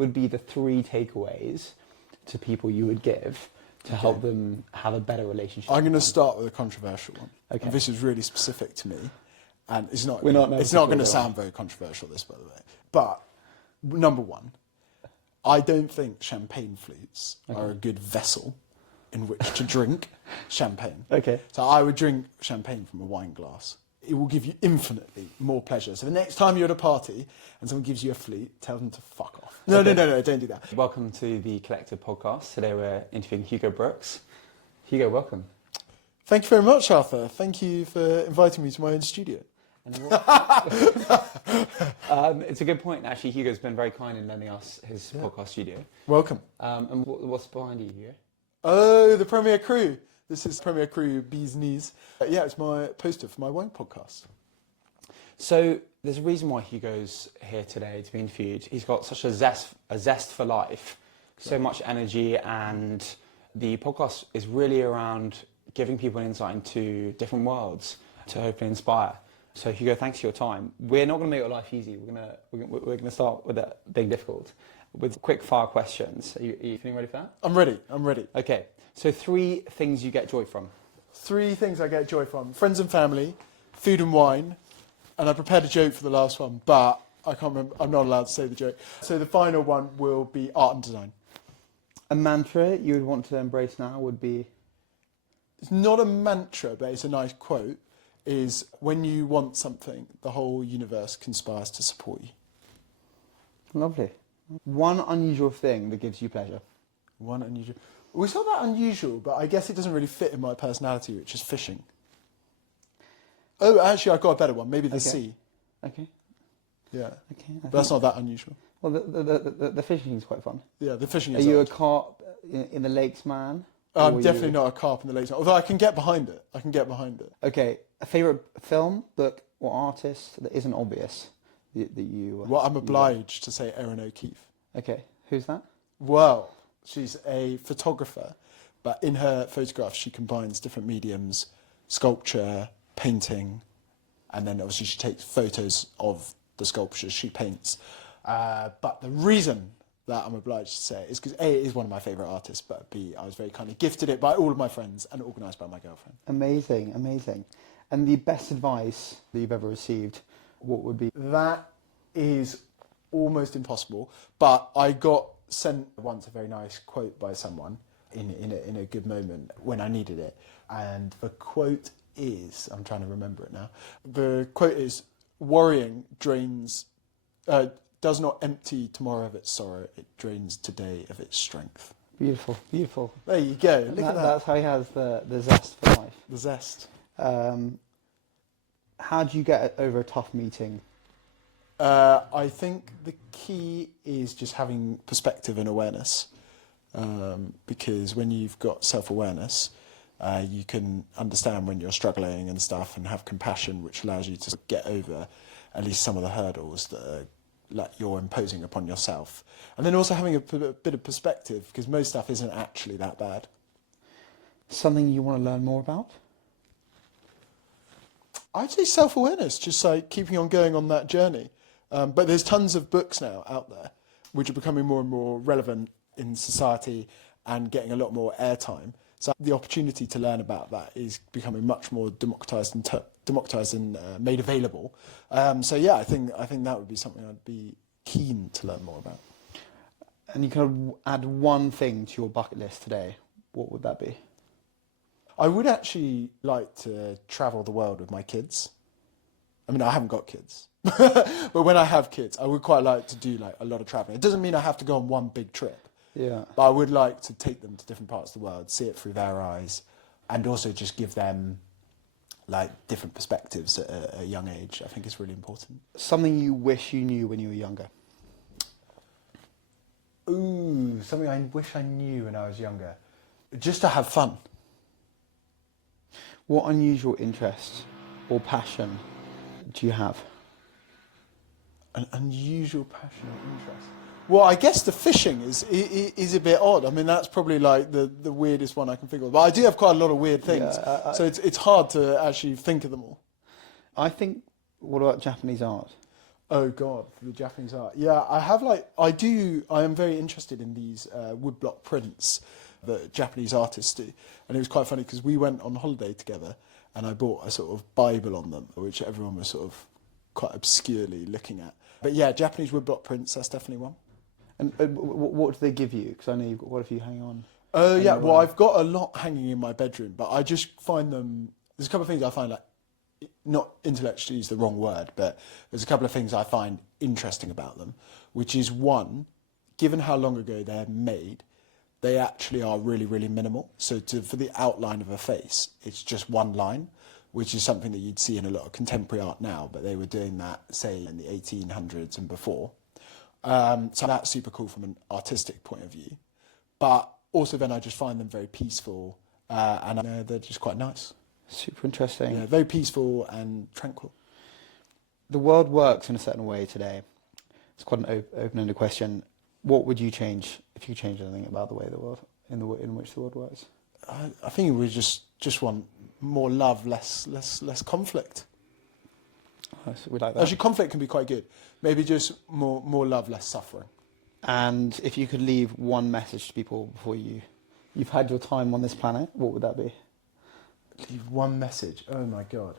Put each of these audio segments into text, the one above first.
would be the 3 takeaways to people you would give to help them have a better relationship? I'm going to start with a controversial one. Okay. And this is really specific to me. And it's not It's not going to sound very controversial, this, by the way. But, number one, I don't think champagne flutes are a good vessel in which to drink champagne. Okay. So I would drink champagne from a wine glass. It will give you infinitely more pleasure. So the next time you're at a party and someone gives you a flute, tell them to fuck off. No, don't do that. Welcome to the Kollective Podcast. Today we're interviewing Hugo Brooks. Hugo, welcome. Thank you very much, Arthur. Thank you for inviting me to my own studio. It's a good point. Actually, Hugo's been very kind in lending us his podcast studio. Welcome. And what's behind you, Hugo? Oh, the Premier Crew. This is Premier Crew Bee's Knees. It's my poster for my wine podcast. So there's a reason why Hugo's here today to be interviewed. He's got such a zest for life, so much energy, and the podcast is really around giving people insight into different worlds to hopefully inspire. So Hugo, thanks for your time. We're not going to make your life easy. We're going to start with it being difficult, with quick fire questions. Are you feeling ready for that? I'm ready. Okay. So 3 things you get joy from. 3 things I get joy from: friends and family, food and wine. And I prepared a joke for the last one, but I can't remember. I'm not allowed to say the joke. So the final one will be art and design. A mantra you would want to embrace now would be? It's not a mantra, but it's a nice quote. Is when you want something, the whole universe conspires to support you. Lovely. One unusual thing that gives you pleasure. One unusual. Well, it's not that unusual, but I guess it doesn't really fit in my personality, which is fishing. Oh, actually, I've got a better one. Maybe the sea. Okay. Yeah. Okay. But that's not that unusual. Well, the fishing is quite fun. Yeah, the fishing Are is. you odd. a carp in the lakes man? I'm definitely not a carp in the lakes. Although I can get behind it. Okay. A favourite film, book, or artist that isn't obvious that you... Well, I'm obliged to say Erin O'Keefe. Okay. Who's that? Well, she's a photographer, but in her photographs she combines different mediums: sculpture, painting, and then obviously she takes photos of the sculptures she paints. But the reason that I'm obliged to say it is because A, it is one of my favourite artists, but B, I was very kindly gifted it by all of my friends and organised by my girlfriend. Amazing. And the best advice that you've ever received, what would be? That is almost impossible, but I got sent once a very nice quote by someone in a good moment when I needed it. And the quote is, I'm trying to remember it now, the quote is, worrying does not empty tomorrow of its sorrow, it drains today of its strength. Beautiful. There you go, look at that. That's how he has the zest for life. The zest. How do you get over a tough meeting? I think the key is just having perspective and awareness, because when you've got self-awareness, you can understand when you're struggling and stuff and have compassion, which allows you to get over at least some of the hurdles that you're imposing upon yourself. And then also having a bit of perspective, because most stuff isn't actually that bad. Something you want to learn more about? I'd say self-awareness, just like keeping on going on that journey. But there's tons of books now out there which are becoming more and more relevant in society and getting a lot more airtime. So the opportunity to learn about that is becoming much more democratized and made available. I think that would be something I'd be keen to learn more about. And you can add one thing to your bucket list today. What would that be? I would actually like to travel the world with my kids. I mean, I haven't got kids, but when I have kids, I would quite like to do a lot of traveling. It doesn't mean I have to go on one big trip. Yeah. But I would like to take them to different parts of the world, see it through their eyes, and also just give them different perspectives at a young age. I think it's really important. Something you wish you knew when you were younger? Ooh, something I wish I knew when I was younger. Just to have fun. What unusual interest or passion do you have? An unusual passion or interest? Well, I guess the fishing is a bit odd. I mean, that's probably the weirdest one I can think of. But I do have quite a lot of weird things, so it's hard to actually think of them all. I think, what about Japanese art? Oh God, for the Japanese art. Yeah, I am very interested in these woodblock prints that Japanese artists do. And it was quite funny because we went on holiday together and I bought a sort of Bible on them, which everyone was sort of quite obscurely looking at. But yeah, Japanese woodblock prints, that's definitely one. And what do they give you? Because I know you've got quite a few hanging on. Oh yeah, well I've got a lot hanging in my bedroom, but I just find them, there's a couple of things I find, like, not intellectually is the wrong word, but there's a couple of things I find interesting about them, which is one, given how long ago they're made, they actually are really, really minimal. So for the outline of a face, it's just one line, which is something that you'd see in a lot of contemporary art now, but they were doing that, say, in the 1800s and before. So that's super cool from an artistic point of view. But also then I just find them very peaceful, and they're just quite nice. Super interesting. Yeah, very peaceful and tranquil. The world works in a certain way today. It's quite an open-ended question. What would you change if you changed anything about the way the world, in which the world works? I think we just want more love, less conflict. Oh, so we like that. Actually, conflict can be quite good. Maybe just more love, less suffering. And if you could leave one message to people before you've had your time on this planet, what would that be? Leave one message. Oh my God.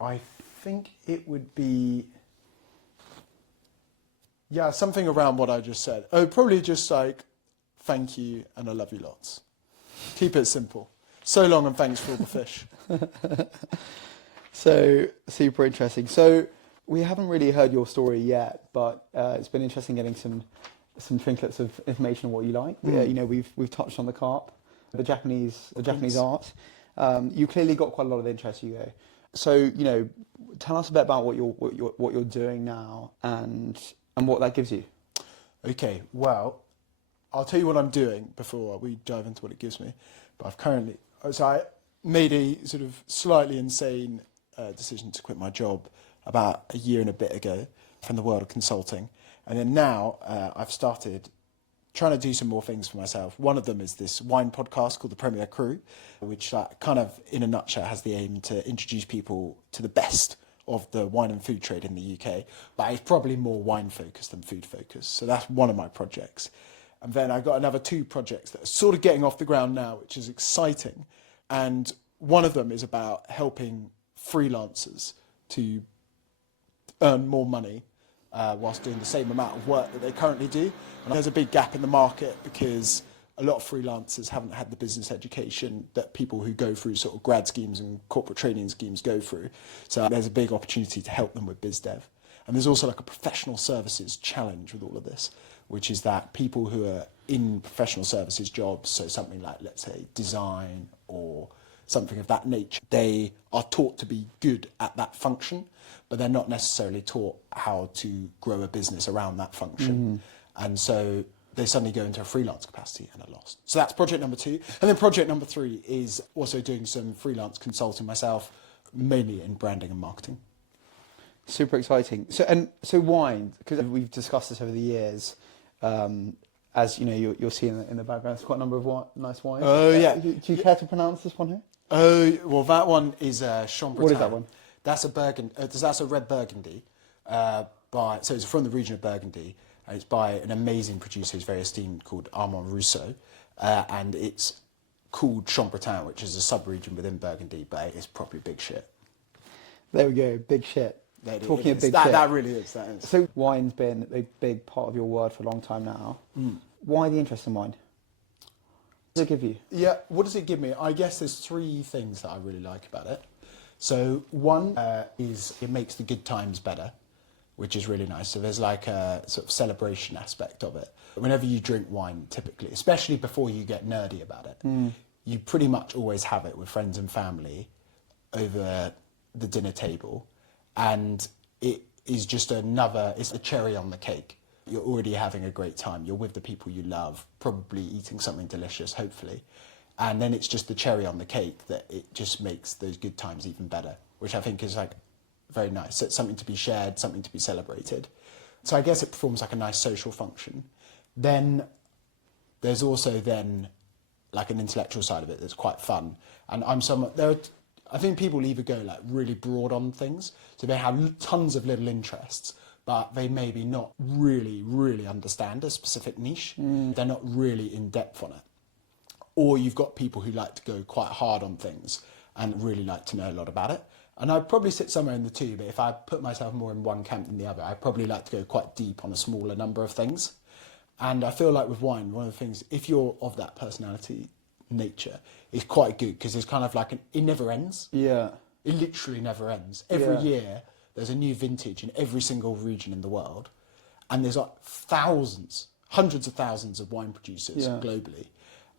I think it would be, yeah, something around what I just said. Oh, probably just like, thank you and I love you lots. Keep it simple. So long and thanks for all the fish. So super interesting. So we haven't really heard your story yet, but it's been interesting getting some trinklets of information on what you like. You know, we've touched on the carp, the Japanese art. You clearly got quite a lot of interest, Hugo. So, you know, tell us a bit about what you're doing now and what that gives you. Okay, well, I'll tell you what I'm doing before we dive into what it gives me. But I made a sort of slightly insane decision to quit my job about a year and a bit ago from the world of consulting. And then now I've started trying to do some more things for myself. One of them is this wine podcast called The Premier Cru, which kind of, in a nutshell, has the aim to introduce people to the best of the wine and food trade in the UK. But it's probably more wine focused than food focused. So that's one of my projects. And then I've got another 2 projects that are sort of getting off the ground now, which is exciting. And one of them is about helping freelancers to earn more money whilst doing the same amount of work that they currently do. And there's a big gap in the market because a lot of freelancers haven't had the business education that people who go through sort of grad schemes and corporate training schemes go through. So there's a big opportunity to help them with biz dev. And there's also like a professional services challenge with all of this, which is that people who are in professional services jobs, so something like, let's say, design or something of that nature, they are taught to be good at that function, but they're not necessarily taught how to grow a business around that function. And so they suddenly go into a freelance capacity and are lost. So that's project number 2. And then project number 3 is also doing some freelance consulting myself, mainly in branding and marketing. Super exciting. So wine, because we've discussed this over the years, as you know, you'll see in the background, there's quite a number of nice wines. Oh yeah. Do you care to pronounce this one here? Oh well, that one is Champ. What is that one? That's a red Burgundy. So it's from the region of Burgundy, and it's by an amazing producer who's very esteemed called Armand Rousseau, and it's called Champ, which is a sub-region within Burgundy, but it's properly big shit. There we go, big shit. Talking of big shit. That really is. That is. So wine's been a big part of your world for a long time now. Why the interest in wine? What does it give you? Yeah, what does it give me? I guess there's 3 things that I really like about it. So one is it makes the good times better, which is really nice. So there's like a sort of celebration aspect of it. Whenever you drink wine, typically, especially before you get nerdy about it, you pretty much always have it with friends and family over the dinner table. And it is just it's a cherry on the cake. You're already having a great time. You're with the people you love, probably eating something delicious, hopefully. And then it's just the cherry on the cake that it just makes those good times even better, which I think is like very nice. So it's something to be shared, something to be celebrated. So I guess it performs like a nice social function. Then there's also then like an intellectual side of it that's quite fun. And I think people either go like really broad on things, so they have tons of little interests, but they maybe not really understand a specific niche. They're not really in depth on it. Or you've got people who like to go quite hard on things and really like to know a lot about it. And I'd probably sit somewhere in the two, but if I put myself more in one camp than the other, I'd probably like to go quite deep on a smaller number of things. And I feel like with wine, one of the things, if you're of that personality nature, is quite good because it's kind of like it never ends. Yeah. It literally never ends. Every year, there's a new vintage in every single region in the world. And there's like thousands, hundreds of thousands of wine producers globally.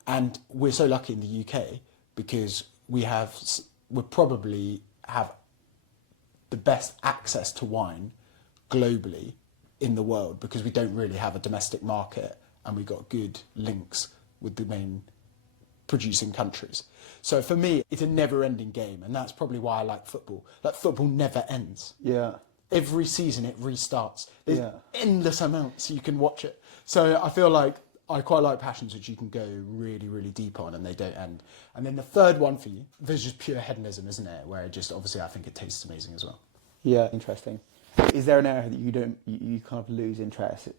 And we're so lucky in the UK because we probably have the best access to wine globally in the world because we don't really have a domestic market and we've got good links with the main producing countries. So for me, it's a never-ending game, and that's probably why I like football. Like, football never ends. Yeah. Every season it restarts. There's endless amounts you can watch it. So I feel like I quite like passions which you can go really deep on and they don't end. And then the third one for you, there's just pure hedonism, isn't it? Where it just, obviously, I think it tastes amazing as well. Yeah, interesting. Is there an area that you kind of lose interest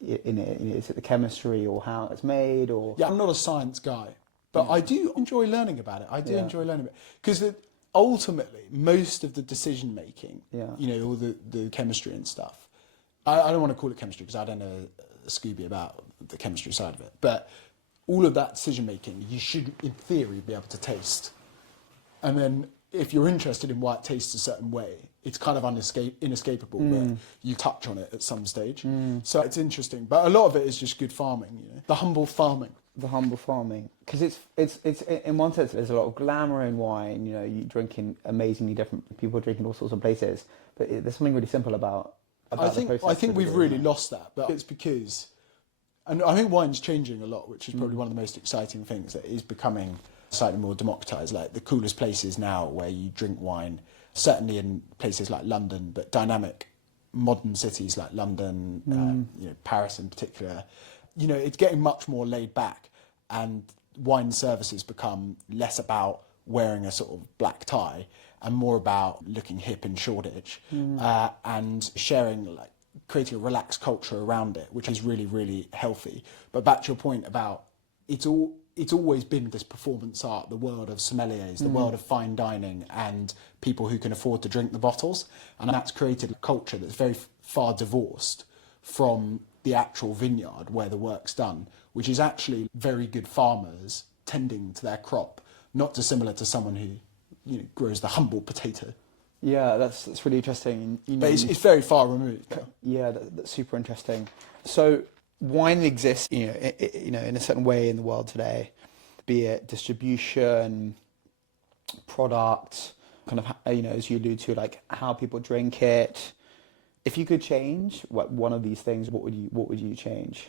in it? Is it the chemistry or how it's made, or? Yeah, I'm not a science guy, but I do enjoy learning about it. I do enjoy learning about it because ultimately most of the decision making, all the chemistry and stuff. I don't want to call it chemistry because I don't know a Scooby about the chemistry side of it, but all of that decision making you should, in theory, be able to taste. And then if you're interested in why it tastes a certain way, it's kind of inescapable, but you touch on it at some stage. So it's interesting. But a lot of it is just good farming, the humble farming. The humble farming. Because it's in one sense, there's a lot of glamour in wine, you drinking amazingly different, people drinking all sorts of places, but there's something really simple about the process. I think we've really lost that, but it's because, and I think wine's changing a lot, which is probably one of the most exciting things, that is becoming slightly more democratized. Like the coolest places now where you drink wine, certainly in places like London, but dynamic modern cities like London, Paris in particular, it's getting much more laid back, and wine services become less about wearing a sort of black tie and more about looking hip in Shoreditch and sharing, like creating a relaxed culture around it, which is really healthy. But back to your point about it's always been this performance art, the world of sommeliers, the world of fine dining, and people who can afford to drink the bottles. And that's created a culture that's very far divorced from the actual vineyard where the work's done, which is actually very good farmers tending to their crop, not dissimilar to someone who, grows the humble potato. Yeah, that's really interesting. But it's very far removed. Yeah, that's super interesting. So wine exists, in a certain way in the world today, be it distribution, product, kind of, as you allude to, like how people drink it. If you could change one of these things, what would you change?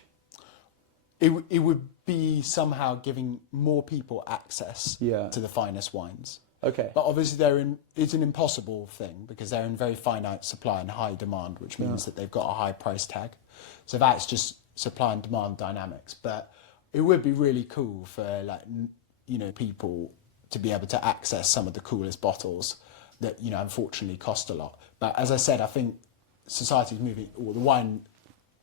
It would be somehow giving more people access to the finest wines. Okay. But obviously it's an impossible thing because they're in very finite supply and high demand, which means that they've got a high price tag. So that's just supply and demand dynamics. But it would be really cool for people to be able to access some of the coolest bottles that, unfortunately cost a lot. But as I said, I think society is moving, or the wine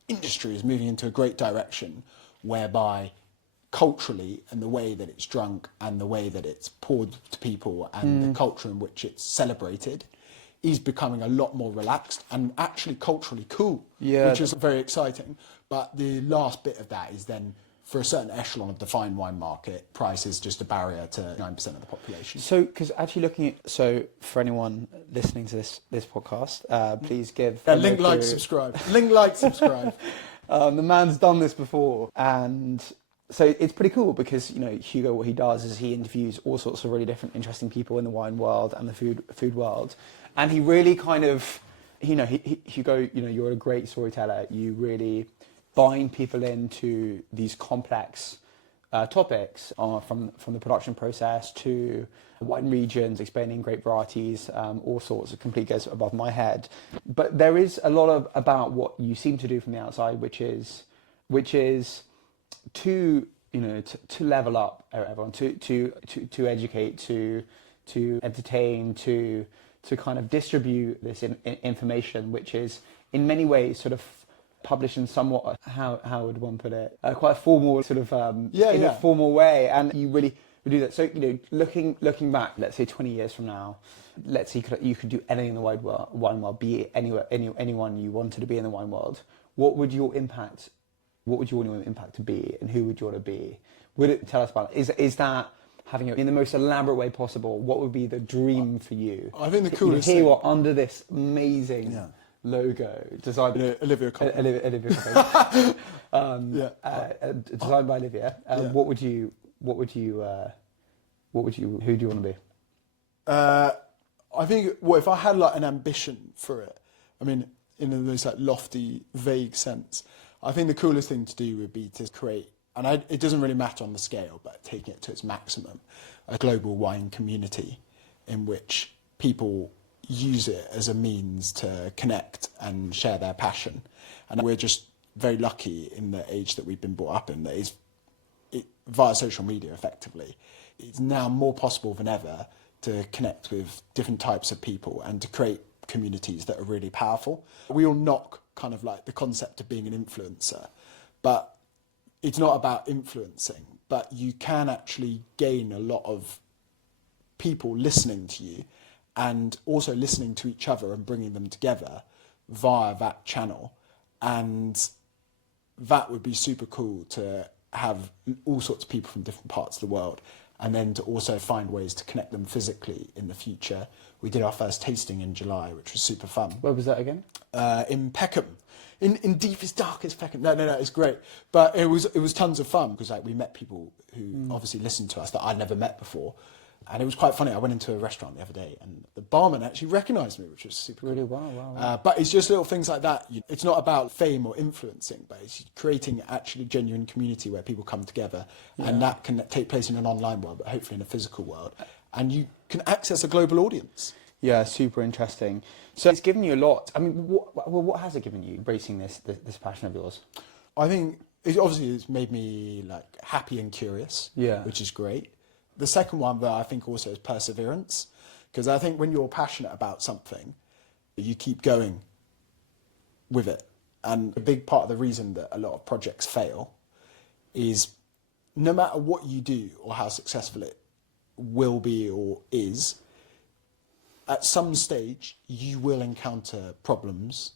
industry is moving into a great direction whereby culturally, and the way that it's drunk and the way that it's poured to people and the culture in which it's celebrated is becoming a lot more relaxed and actually culturally cool, which is very exciting. But the last bit of that is then, for a certain echelon of the fine wine market, price is just a barrier to 9% of the population. So, because actually for anyone listening to this podcast, please give... link, like, subscribe. Link, like, subscribe. The man's done this before, and so it's pretty cool because, Hugo, what he does is he interviews all sorts of really different, interesting people in the wine world and the food world. And he really kind of, Hugo, you're a great storyteller. You really bind people into these complex topics from the production process to wine regions, explaining great varieties, all sorts. It completely goes above my head. But there is a lot about what you seem to do from the outside, which is to level up everyone, to educate, to to entertain, to kind of distribute this information, which is in many ways sort of published in somewhat, how would one put it, quite a formal sort of a formal way, and you really do that. So looking back, let's say 20 years from now, let's say you could do anything in the wine world, be anywhere, anyone you wanted to be in the wine world. What would your impact to be, and who would you want to be? Would it tell us about it? Is that having it in the most elaborate way possible? What would be the dream for you? I think the coolest thing... thing... Here, under this amazing logo, designed by Olivia Colman. Designed by Olivia. What would you... Who do you want to be? I think, if I had like an ambition for it, I mean, in a most like lofty, vague sense, I think the coolest thing to do would be to create, and it doesn't really matter on the scale, but taking it to its maximum, a global wine community in which people use it as a means to connect and share their passion. And we're just very lucky in the age that we've been brought up in, that is via social media effectively. It's now more possible than ever to connect with different types of people and to create communities that are really powerful. We all knock kind of like the concept of being an influencer, but it's not about influencing, but you can actually gain a lot of people listening to you and also listening to each other and bringing them together via that channel. And that would be super cool, to have all sorts of people from different parts of the world, and then to also find ways to connect them physically in the future. We did our first tasting in July, which was super fun. Where was that again? In Peckham, in deepest, darkest Peckham. No, it's great. But it was tons of fun, because like we met people who obviously listened to us that I'd never met before. And it was quite funny. I went into a restaurant the other day and the barman actually recognised me, which was super cool. Really? Wow. But it's just little things like that. It's not about fame or influencing, but it's creating actually genuine community where people come together. Yeah. And that can take place in an online world, but hopefully in a physical world. And you can access a global audience. Yeah, super interesting. So it's given you a lot. I mean, what has it given you, embracing this passion of yours? I think it's made me like happy and curious, which is great. The second one, though, I think also is perseverance, because I think when you're passionate about something, you keep going with it. And a big part of the reason that a lot of projects fail is no matter what you do or how successful it will be or is, at some stage you will encounter problems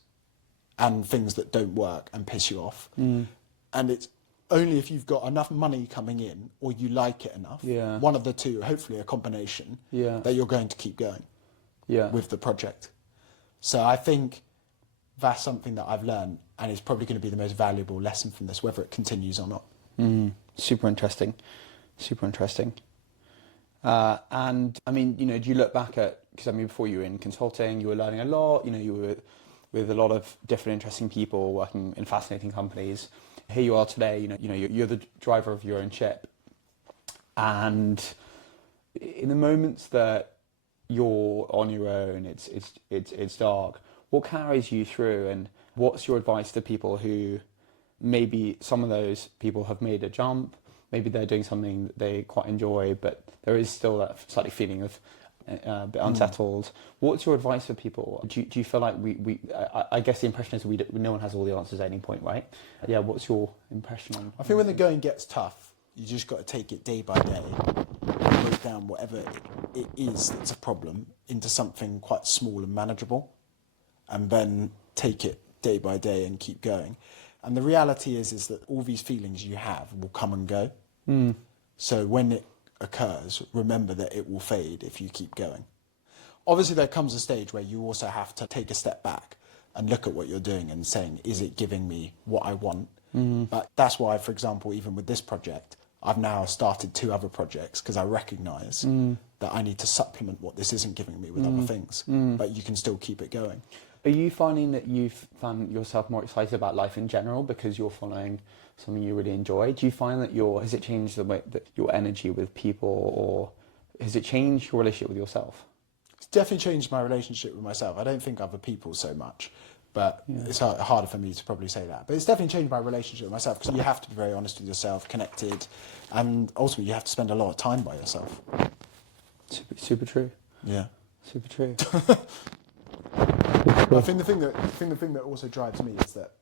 and things that don't work and piss you off. And it's only if you've got enough money coming in, or you like it enough, one of the two, hopefully a combination, that you're going to keep going with the project. So I think that's something that I've learned, and it's probably going to be the most valuable lesson from this, whether it continues or not. Super interesting. And I mean, do you look back at, because I mean, before you were in consulting, you were learning a lot, you were with a lot of different interesting people working in fascinating companies. Here you are today, you're the driver of your own ship. And in the moments that you're on your own, it's dark. What carries you through, and what's your advice to people who maybe some of those people have made a jump, maybe they're doing something that they quite enjoy, but there is still that slightly feeling of a bit unsettled. What's your advice for people? Do you feel like I guess the impression is no one has all the answers at any point, right? Yeah, what's your impression on... I think when the going gets tough, you just got to take it day by day, and break down whatever it is that's a problem into something quite small and manageable, and then take it day by day and keep going. And the reality is that all these feelings you have will come and go. So when it occurs, remember that it will fade if you keep going. Obviously, there comes a stage where you also have to take a step back and look at what you're doing and saying, is it giving me what I want? But that's why, for example, even with this project, I've now started 2 other projects, because I recognise that I need to supplement what this isn't giving me with other things. But you can still keep it going. Are you finding that you've found yourself more excited about life in general because you're following something you really enjoy? Do you find that has it changed the way that your energy with people, or has it changed your relationship with yourself? It's definitely changed my relationship with myself. I don't think other people so much, but it's harder for me to probably say that. But it's definitely changed my relationship with myself, because you have to be very honest with yourself, connected, and ultimately you have to spend a lot of time by yourself. Super true. Yeah. Super true. I think the thing that also drives me is that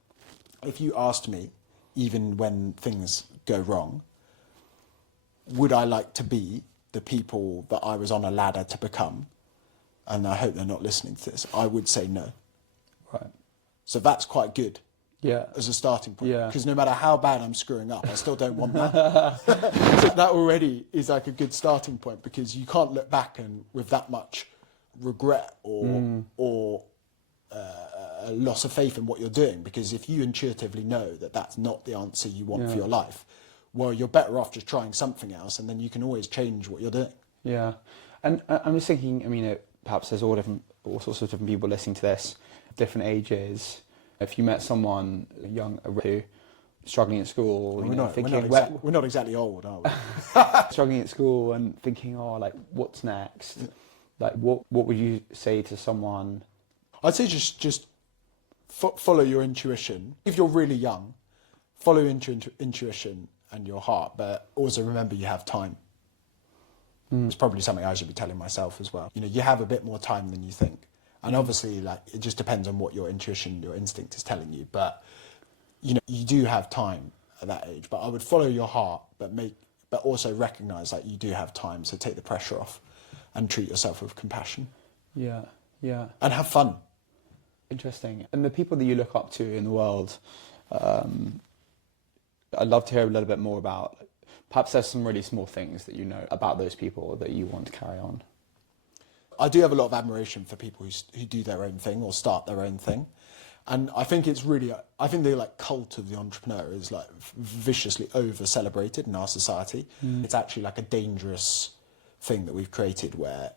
if you asked me, even when things go wrong, would I like to be the people that I was on a ladder to become? And I hope they're not listening to this. I would say no. Right. So that's quite good. Yeah. As a starting point. Yeah. Because no matter how bad I'm screwing up, I still don't want that. So that already is like a good starting point, because you can't look back and with that much regret or a loss of faith in what you're doing, because if you intuitively know that that's not the answer you want for your life, well, you're better off just trying something else, and then you can always change what you're doing. Yeah. And I'm just thinking, I mean, perhaps there's all sorts of different people listening to this, different ages. If you met someone young who struggling at school, We're not exactly old, are we? struggling at school and thinking, oh, like, what's next? Like, what would you say to someone? I'd say just follow your intuition. If you're really young, follow intuition and your heart, but also remember you have time. It's probably something I should be telling myself as well. You know, you have a bit more time than you think. And obviously, like, it just depends on what your intuition, your instinct is telling you. But, you know, you do have time at that age. But I would follow your heart, but also recognise that you do have time. So take the pressure off and treat yourself with compassion. Yeah, yeah. And have fun. Interesting. And the people that you look up to in the world, I'd love to hear a little bit more about. Perhaps there's some really small things that you know about those people that you want to carry on. I do have a lot of admiration for people who do their own thing or start their own thing. And I think the like cult of the entrepreneur is like viciously over celebrated in our society. It's actually like a dangerous thing that we've created where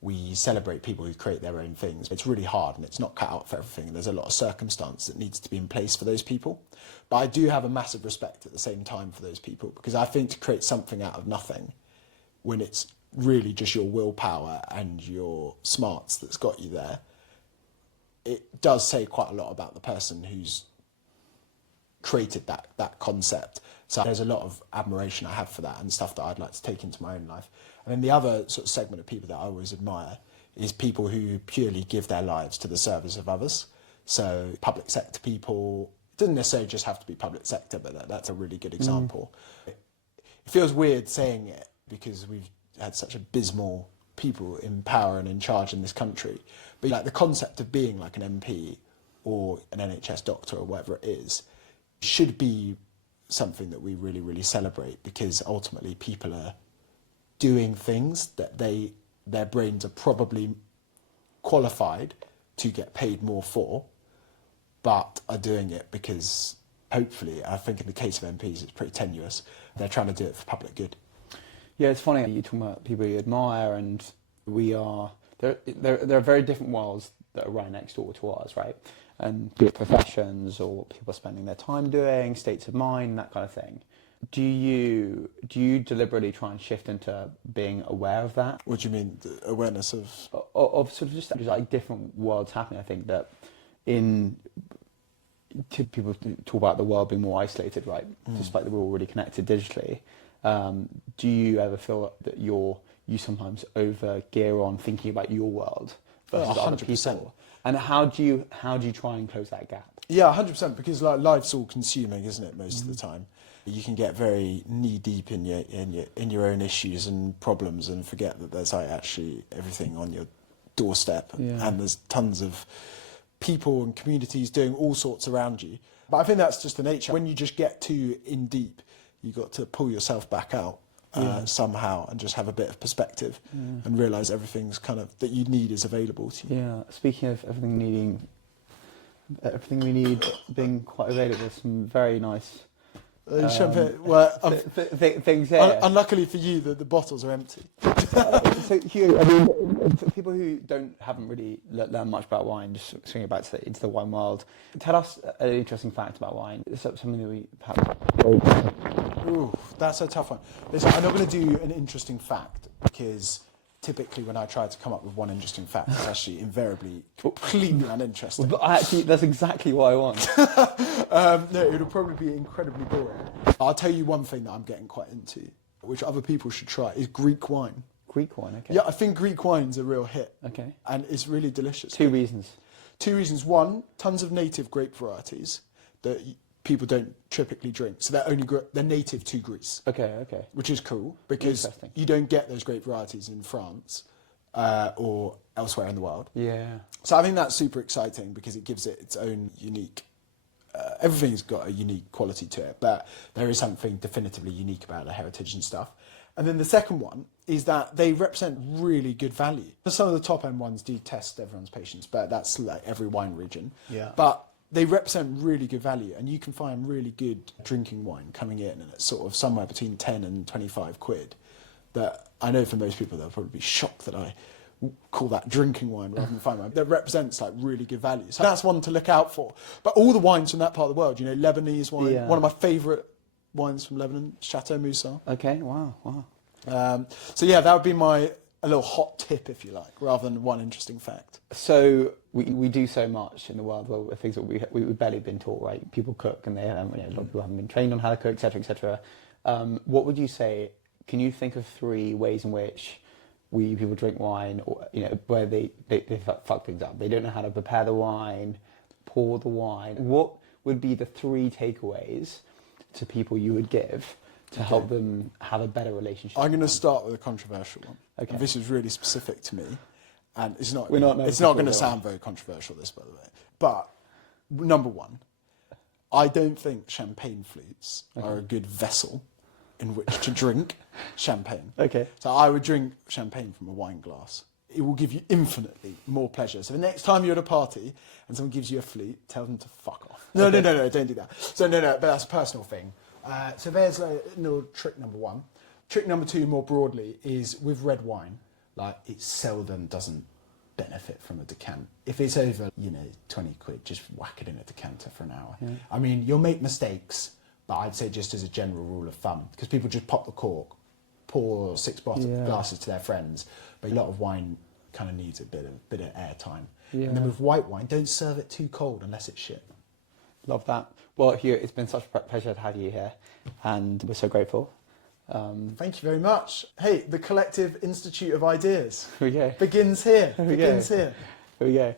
we celebrate people who create their own things. It's really hard and it's not cut out for everything. There's a lot of circumstance that needs to be in place for those people. But I do have a massive respect at the same time for those people, because I think to create something out of nothing, when it's really just your willpower and your smarts that's got you there, it does say quite a lot about the person who's created that concept. So there's a lot of admiration I have for that and stuff that I'd like to take into my own life. And then the other sort of segment of people that I always admire is people who purely give their lives to the service of others. So public sector people, it doesn't necessarily just have to be public sector, but that's a really good example. It feels weird saying it because we've had such abysmal people in power and in charge in this country. But like the concept of being like an MP or an NHS doctor or whatever it is should be something that we really, really celebrate, because ultimately people are doing things that their brains are probably qualified to get paid more for, but are doing it because hopefully, I think in the case of MPs it's pretty tenuous, they're trying to do it for public good. Yeah, it's funny, you're talking about people you admire, and there are very different worlds that are right next door to ours, right? And be it professions or what people are spending their time doing, states of mind, that kind of thing. Do you deliberately try and shift into being aware of that? What do you mean, the awareness of sort of just like different worlds happening? I think that people talk about the world being more isolated, right? Despite that we're all really connected digitally. Do you ever feel that you sometimes over gear on thinking about your world versus other 100%. people? And how do you try and close that gap? Yeah, 100%, because like life's all consuming, isn't it, most of the time? You can get very knee deep in your own issues and problems and forget that there's like actually everything on your doorstep, and there's tons of people and communities doing all sorts around you. But I think that's just the nature. When you just get too in deep, you got to pull yourself back out somehow and just have a bit of perspective and realise everything's kind of that you need is available to you. Yeah. Speaking of everything we need being quite available, some very nice things here. Unluckily for you, the bottles are empty. So Hugo, I mean, for people who haven't really learned much about wine, just swinging back into the wine world, tell us an interesting fact about wine. Is that something that we perhaps... Ooh, that's a tough one. Listen, I'm not going to do an interesting fact, because typically when I try to come up with one interesting fact, it's actually invariably completely uninteresting. But actually, that's exactly what I want. No, it would probably be incredibly boring. I'll tell you one thing that I'm getting quite into, which other people should try, is Greek wine. Greek wine, okay. Yeah, I think Greek wine's a real hit. Okay. And it's really delicious. Two reasons. Two reasons. One, tons of native grape varieties that people don't typically drink. So they're native to Greece. Okay. Which is cool because you don't get those grape varieties in France or elsewhere in the world. Yeah. So I think that's super exciting because it gives it its own unique... everything's got a unique quality to it, but there is something definitively unique about the heritage and stuff. And then the second one is that they represent really good value. Some of the top end ones do test everyone's patience, but that's like every wine region. Yeah. But they represent really good value, and you can find really good drinking wine coming in, and it's sort of somewhere between 10 and 25 quid. That I know for most people they'll probably be shocked that I call that drinking wine rather than fine wine. That represents like really good value. So that's one to look out for. But all the wines from that part of the world, Lebanese wine, one of my favourite wines from Lebanon, Chateau Moussa. Okay, wow. So yeah, that would be a little hot tip, if you like, rather than one interesting fact. So we do so much in the world, well, things that we've barely been taught, right? People cook and they a lot of people haven't been trained on how to cook, etc., etc. What would you say, can you think of 3 ways in which people drink wine, or where they fuck things up? They don't know how to prepare the wine, pour the wine. What would be the 3 takeaways to people you would give to help them have a better relationship? I'm going to start with a controversial one. Okay. And this is really specific to me, and it's not. We're not it's not going to sound very controversial, this, by the way. But number 1, I don't think champagne flutes are a good vessel in which to drink champagne. Okay. So I would drink champagne from a wine glass. It will give you infinitely more pleasure. So the next time you're at a party and someone gives you a flute, tell them to fuck off. No, don't do that. So no, but that's a personal thing. So there's a little trick number 1. Trick number 2, more broadly, is with red wine, like it seldom doesn't benefit from a decant. If it's over, 20 quid, just whack it in a decanter for an hour. Yeah. I mean, you'll make mistakes, but I'd say just as a general rule of thumb, because people just pop the cork, pour 6 glasses to their friends, but a lot of wine kind of needs a bit of air time. Yeah. And then with white wine, don't serve it too cold unless it's shit. Love that. Well, Hugh, it's been such a pleasure to have you here, and we're so grateful. Thank you very much. Hey, the Kollective Institute of Ideas Here we go. begins here. Here we go.